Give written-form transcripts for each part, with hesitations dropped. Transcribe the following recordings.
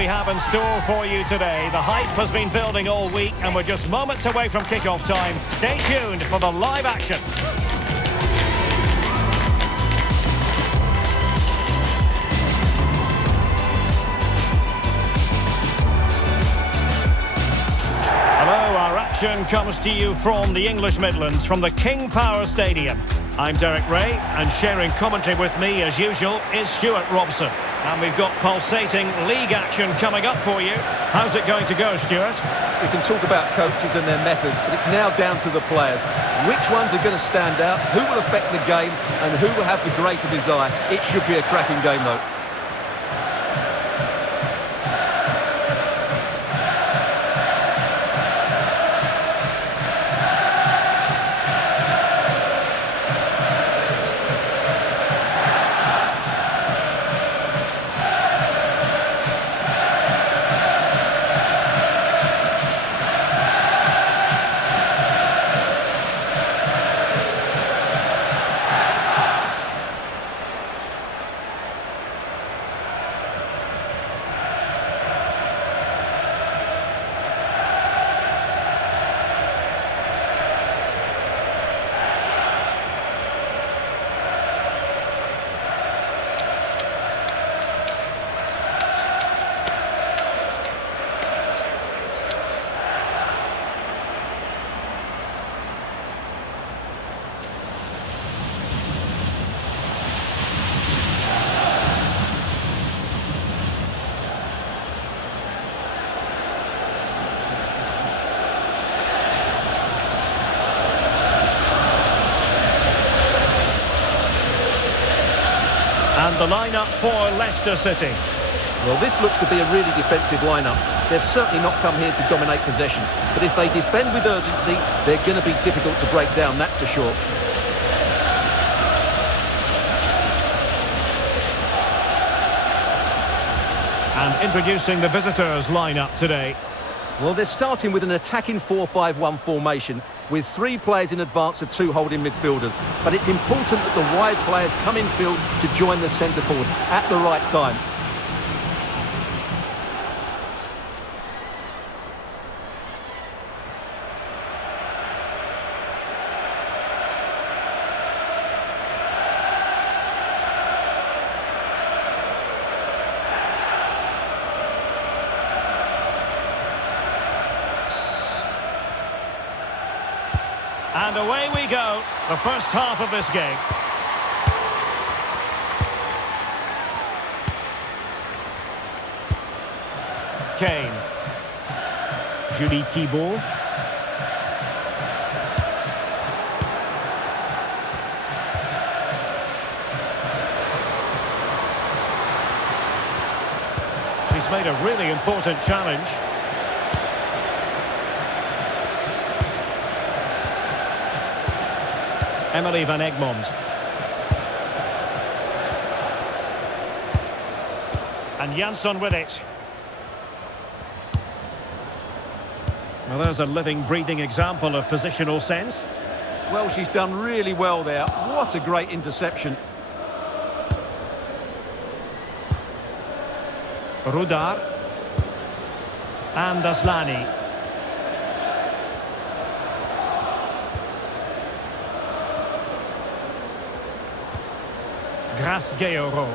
we have in store for you today. The hype has been building all week and we're just moments away from kick-off time. Stay tuned for the live action. Hello, our action comes to you from the English Midlands, from the King Power Stadium. I'm Derek Ray, and sharing commentary with me, as usual, is Stuart Robson. And we've got pulsating league action coming up for you. How's it going to go, Stuart? We can talk about coaches and their methods, but it's now down to the players. Which ones are going to stand out, who will affect the game, and who will have the greater desire. It should be a cracking game, though. And the lineup for Leicester City. Well, this looks to be a really defensive lineup. They've certainly not come here to dominate possession. But if they defend with urgency, they're going to be difficult to break down, that's for sure. And introducing the visitors' lineup today. Well, they're starting with an attacking 4-5-1 formation with 3 players in advance of 2 holding midfielders. But it's important that the wide players come in field to join the centre forward at the right time. And away we go, the first half of this game. Kane. Julie Thibault. He's made a really important challenge. Emily van Egmond. And Jansson with it. Well, there's a living, breathing example of positional sense. Well, she's done really well there. What a great interception. Rudar. And Aslani. Grace Gayoro.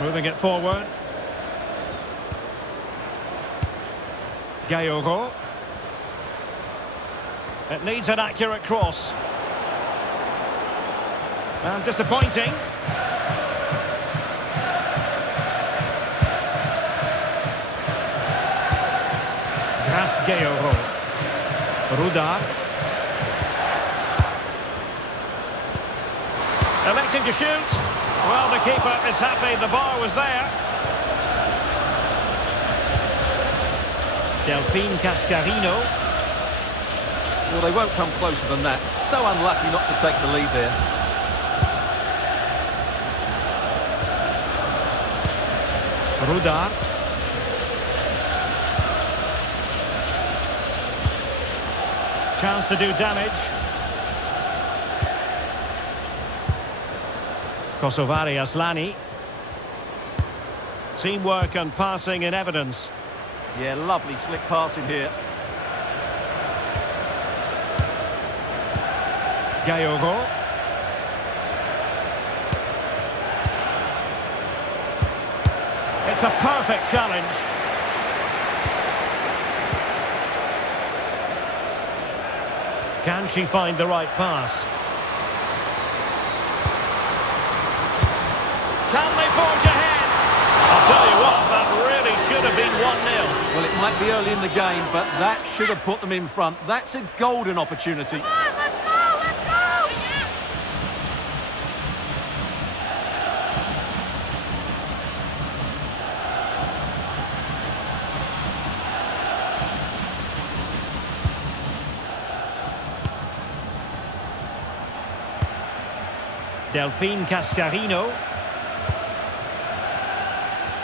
Moving it forward. Gayoro. It needs an accurate cross. And disappointing. Grace Gayoro. Rudar. Electing to shoot. Well, the keeper is happy the bar was there. Delphine Cascarino. Well, they won't come closer than that. So unlucky not to take the lead there. Rudar. Chance to do damage. Kosovari Aslani. Teamwork and passing in evidence. Yeah, lovely slick passing here. Gayogo. It's a perfect challenge. Can she find the right pass? Can they forge ahead? I'll tell you what, that really should have been 1-0. Well, it might be early in the game, but that should have put them in front. That's a golden opportunity. Come on, let's go, let's go! Delphine Cascarino.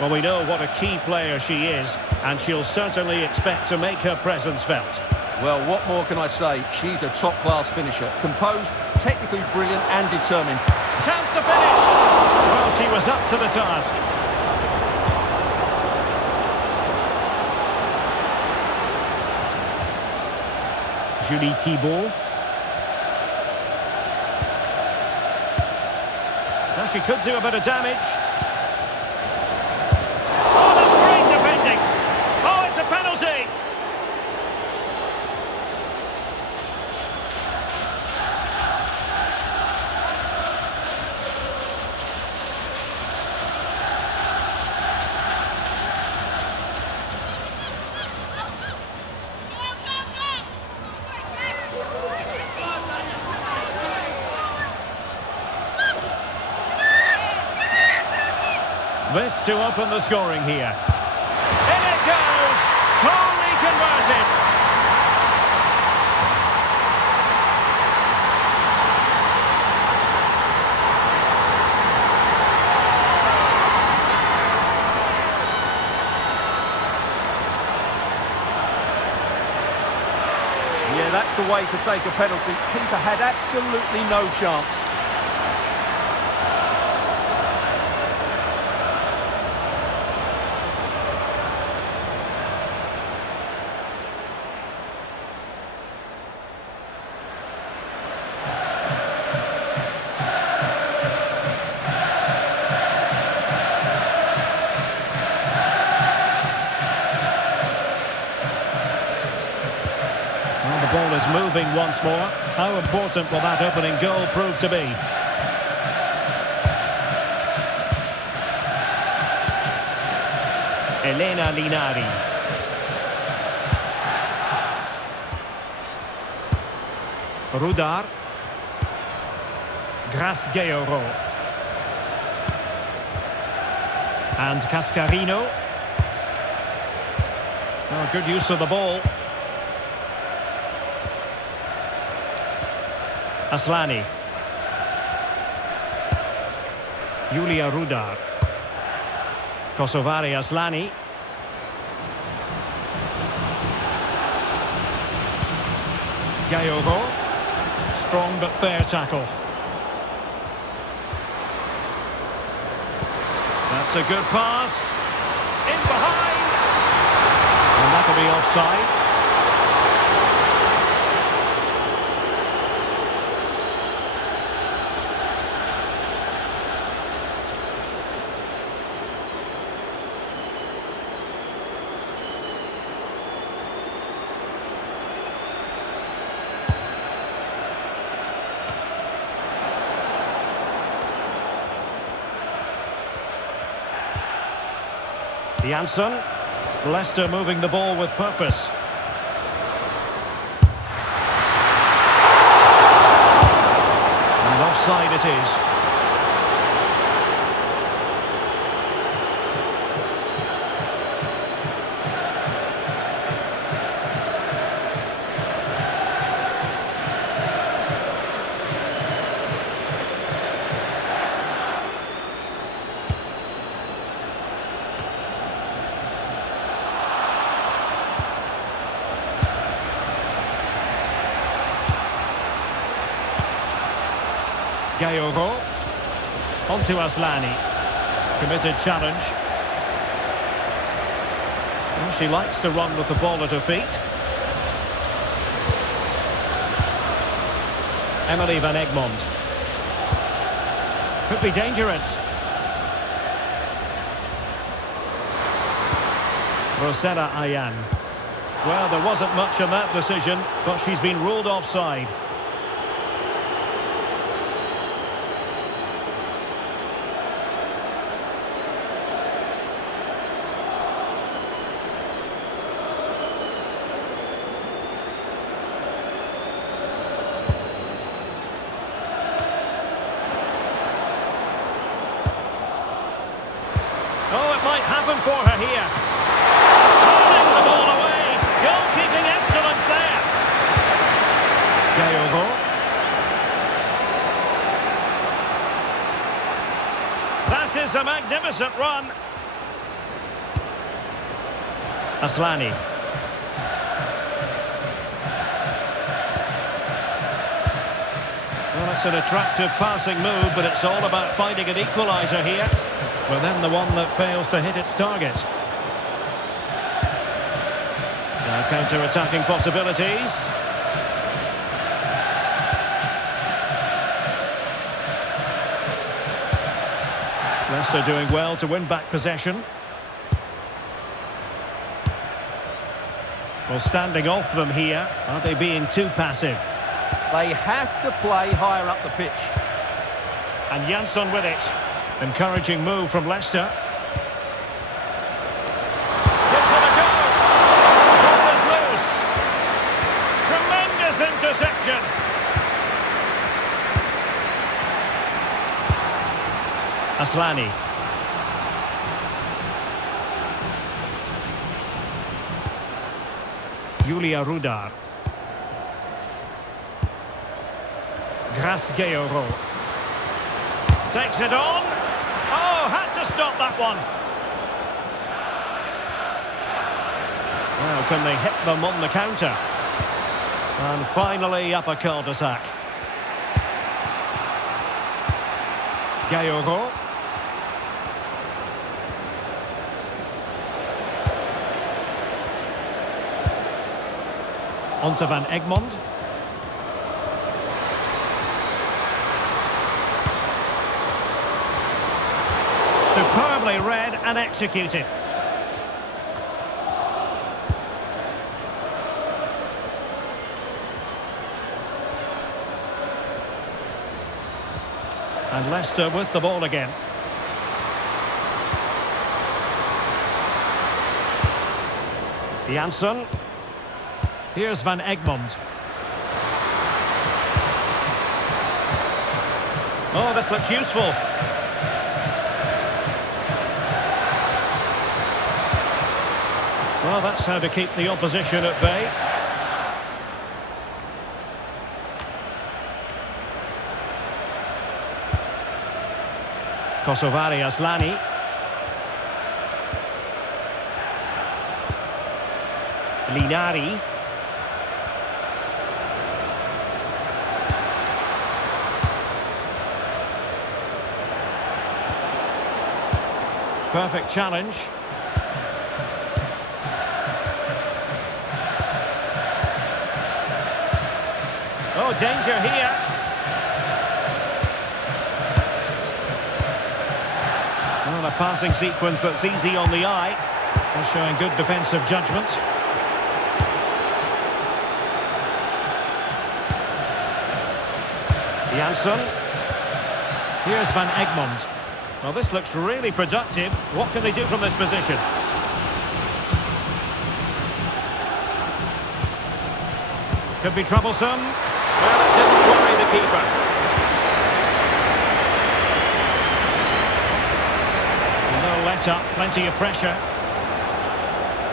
Well, we know what a key player she is, and she'll certainly expect to make her presence felt. Well, what more can I say? She's a top-class finisher. Composed, technically brilliant and determined. Chance to finish! Well, she was up to the task. Julie Thibault. Well, she could do a bit of damage. Oh, that's great defending. Oh, it's a penalty. This to open the scoring here. In it goes! Totally converted! Yeah, that's the way to take a penalty. Keeper had absolutely no chance. The ball is moving once more. How important will that opening goal prove to be? Elena Linari. Rudar. Grace Gayogo. And Cascarino. Oh, good use of the ball. Aslani. Julia Rudar. Kosovari Aslani. Gayogo. Strong but fair tackle. That's a good pass. In behind. And that'll be offside. Janssen. Leicester moving the ball with purpose. And offside it is. Gayogo. On to Aslani. Committed challenge. Well, she likes to run with the ball at her feet. Emily van Egmond. Could be dangerous. Rosella Ayan. Well, there wasn't much in that decision, but she's been ruled offside. Oh, it might happen for her here. Turning the ball away. Goalkeeping excellence there. Gayogo. That is a magnificent run. Aslani. Well, it's an attractive passing move, but it's all about finding an equaliser here. Well, then the one that fails to hit its target. Now counter-attacking possibilities. Leicester doing well to win back possession. Well, standing off them here. Are they being too passive? They have to play higher up the pitch. And Jansson with it. Encouraging move from Leicester. Gives it a go. Ball is loose. Tremendous interception. Aslani. Julia Rudar. Gayogo. Takes it on. Oh, had to stop that one. Well, can they hit them on the counter? And finally up a cul-de-sac. Gayogo. On to Van Egmond. Superbly read and executed. And Leicester with the ball again. Jansson. Here's Van Egmond. Oh, this looks useful. Well, that's how to keep the opposition at bay. Kosovari Aslani. Linari. Perfect challenge. Oh, danger here. Well, a passing sequence that's easy on the eye. They're showing good defensive judgment. Jansson. Here's Van Egmond. Well, this looks really productive. What can they do from this position? Could be troublesome. Well, it didn't worry the keeper. No let-up, plenty of pressure.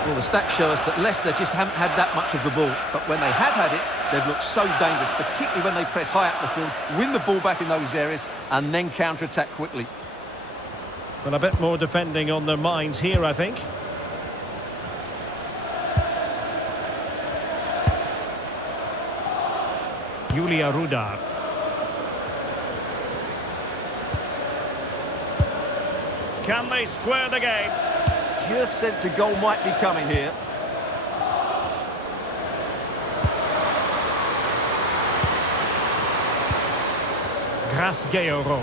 Well, the stats show us that Leicester just haven't had that much of the ball. But when they have had it, they've looked so dangerous, particularly when they press high up the field, win the ball back in those areas, and then counter-attack quickly. Well, a bit more defending on their minds here, I think. Julia Rudar. Can they square the game? just sense a goal might be coming here. Grasgeoro.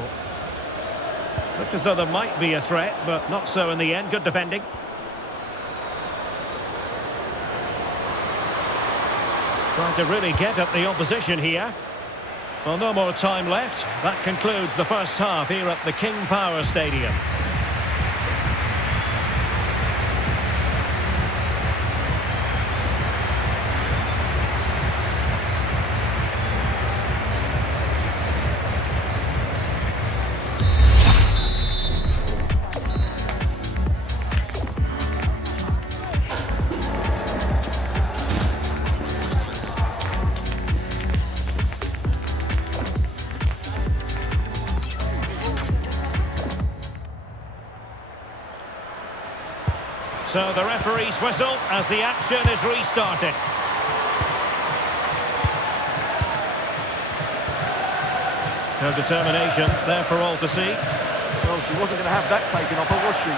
Looked as though there might be a threat, but not so in the end. Good defending. Trying to really get at the opposition here. Well, no more time left. That concludes the first half here at the King Power Stadium. So the referee's whistle as the action is restarted. No determination there for all to see. Well, she wasn't going to have that taken off her, was she?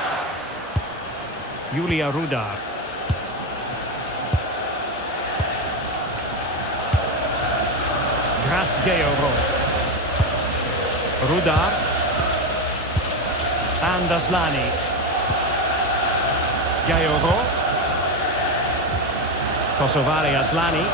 Julia Rudar. Grasgeoro. Rudar. And Aslani. Gaiogo. Kosovari Aslani.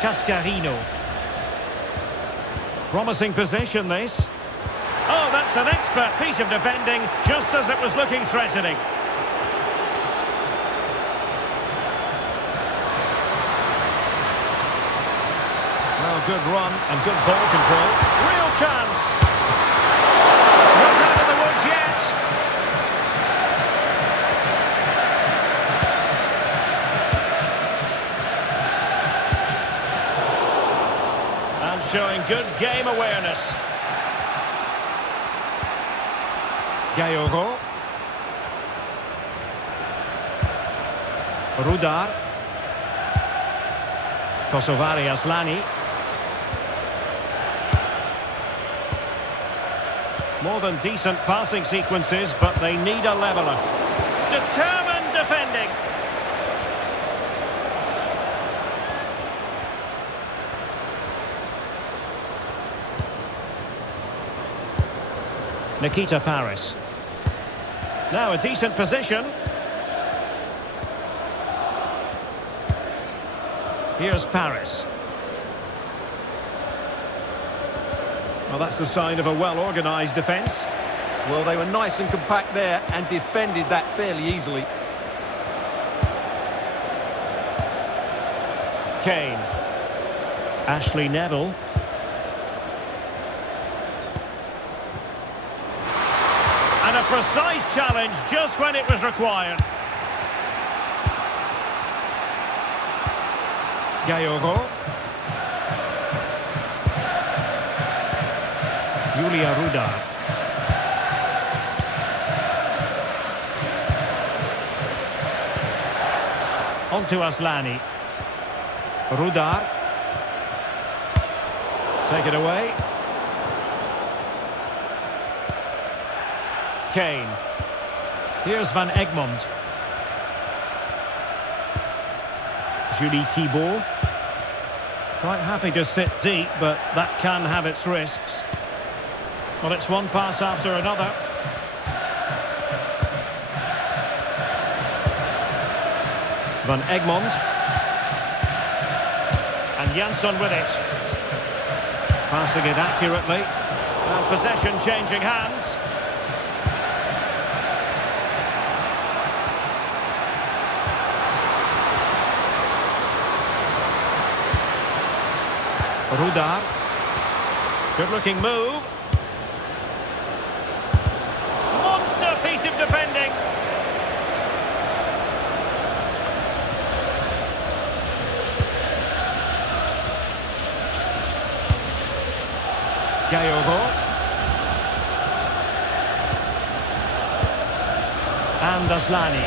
Cascarino. Promising position, this. Oh, that's an expert piece of defending, just as it was looking threatening. Well, good run and good ball control. Real chance. Not out of the woods yet. And showing good game awareness. Gaiogo. Rudar. Kosovari Aslani. More than decent passing sequences, but they need a leveller. Determined defending. Nikita Paris. Now a decent position. Here's Paris. Well, that's a sign of a well-organised defence. Well, they were nice and compact there and defended that fairly easily. Kane. Ashley Neville. And a precise challenge just when it was required. Gaiogo. Julia Rudar. On to Aslani. Rudar. Take it away. Kane. Here's Van Egmond. Julie Thibault. Quite happy to sit deep, but that can have its risks. Well, it's one pass after another. Van Egmond. And Jansson with it. Passing it accurately. And possession changing hands. Rudar. Good-looking move. Monster piece of defending. Gaiogo. And Aslani.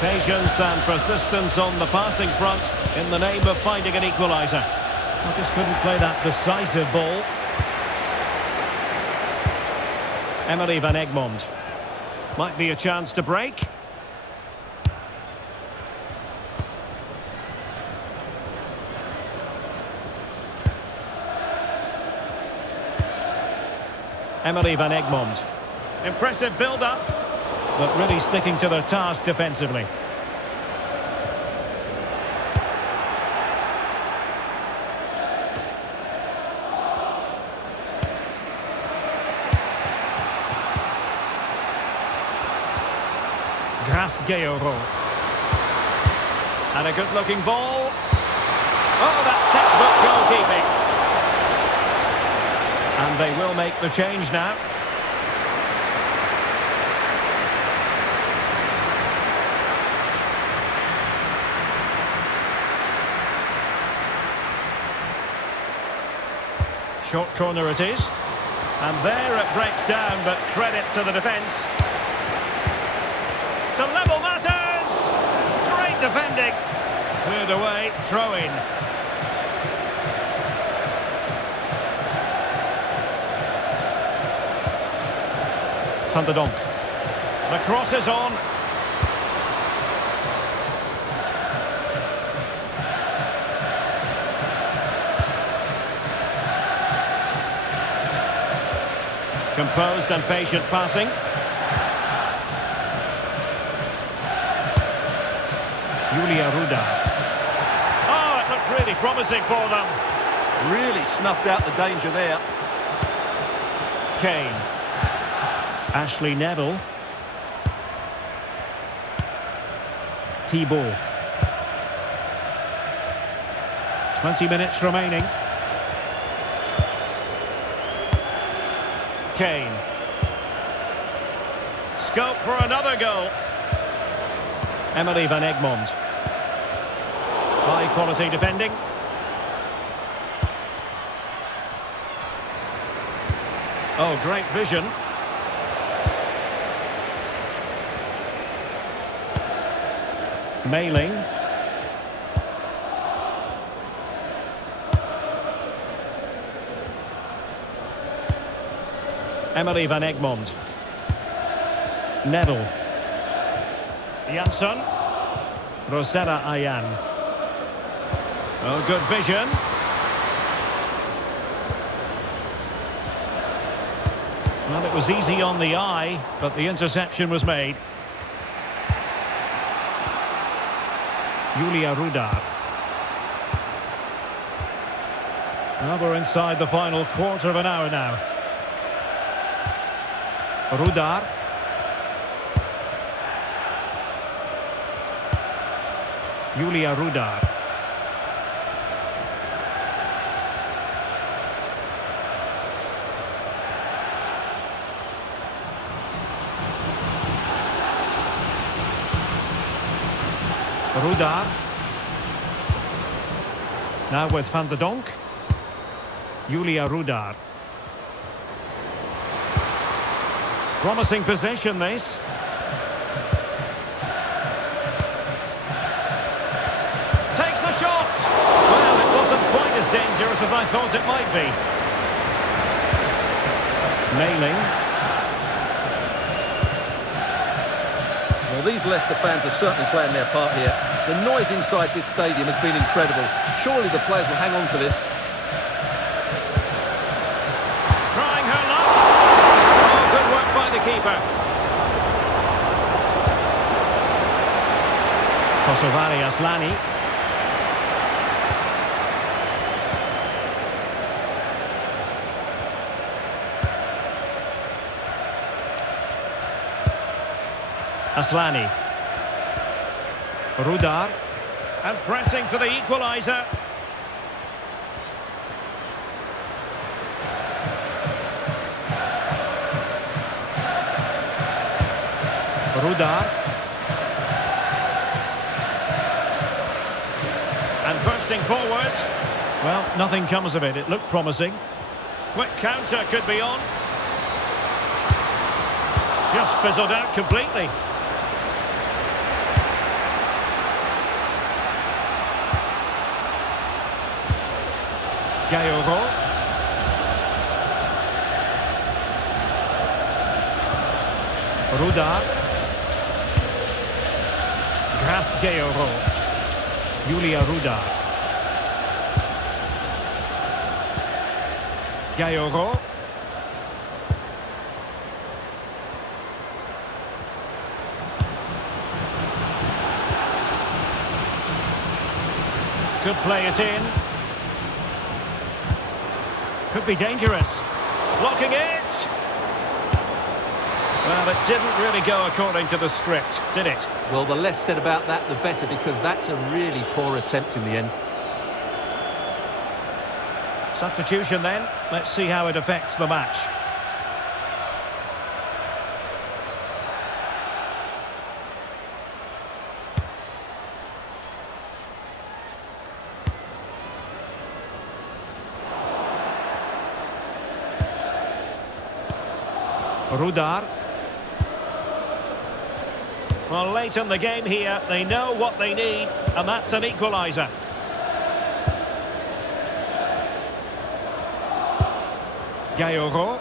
Patience and persistence on the passing front in the name of finding an equaliser. I just couldn't play that decisive ball. Emily van Egmond. Might be a chance to break. Emily van Egmond. Impressive build-up, but really sticking to their task defensively. Grasgeoro. And a good-looking ball. Oh, that's textbook goalkeeping. And they will make the change now. Short corner it is. And there it breaks down, but credit to the defence. To level matters! Great defending. Cleared away, throw in. Van der Donk. The cross is on. Composed and patient passing. Julia Ruda. Oh, it looked really promising for them. Really snuffed out the danger there. Kane. Ashley Neville. Thibault. 20 minutes remaining. Kane. Scope for another goal. Emily van Egmond. High quality defending. Oh, great vision. Mailing. Emily van Egmond. Neville. Jansson. Rosella Ayan. Oh, good vision. Well, it was easy on the eye, but the interception was made. Julia Ruda. Well, we're inside the final quarter of an hour now. Rudar. Julia Rudar. Rudar. Now with Van der Donk. Julia Rudar. Promising possession, this. Takes the shot! Well, it wasn't quite as dangerous as I thought it might be. Mailing. Well, these Leicester fans are certainly playing their part here. The noise inside this stadium has been incredible. Surely the players will hang on to this. Trying her luck. Oh, good work by the keeper. Kosovari Aslani. Aslani. Rudar. And pressing for the equaliser. Rudar. And bursting forward. Well, nothing comes of it. It looked promising. Quick counter could be on. Just fizzled out completely. Gayogo. Rudar. Gras Gayogo. Julia Rudar. Gayogo. Could play it in. Could be dangerous. Blocking it! Well, it didn't really go according to the script, did it? Well, the less said about that, the better, because that's a really poor attempt in the end. Substitution then. Let's see how it affects the match. Rudar. Well, late in the game here, they know what they need, and that's an equaliser. Gayogo.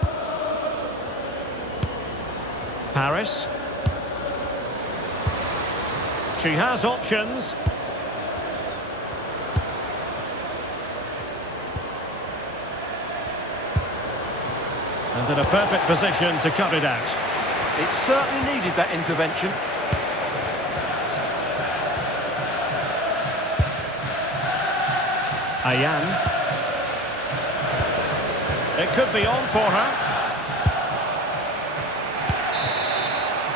Paris. She has options. And in a perfect position to cut it out. It certainly needed that intervention. Ayan. It could be on for her.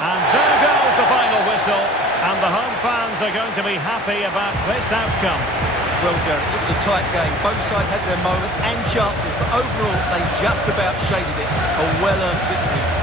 And there goes the final whistle. And the home fans are going to be happy about this outcome. Well, Derek, it was a tight game. Both sides had their moments and chances, but overall, they just about shaded it. A well-earned victory.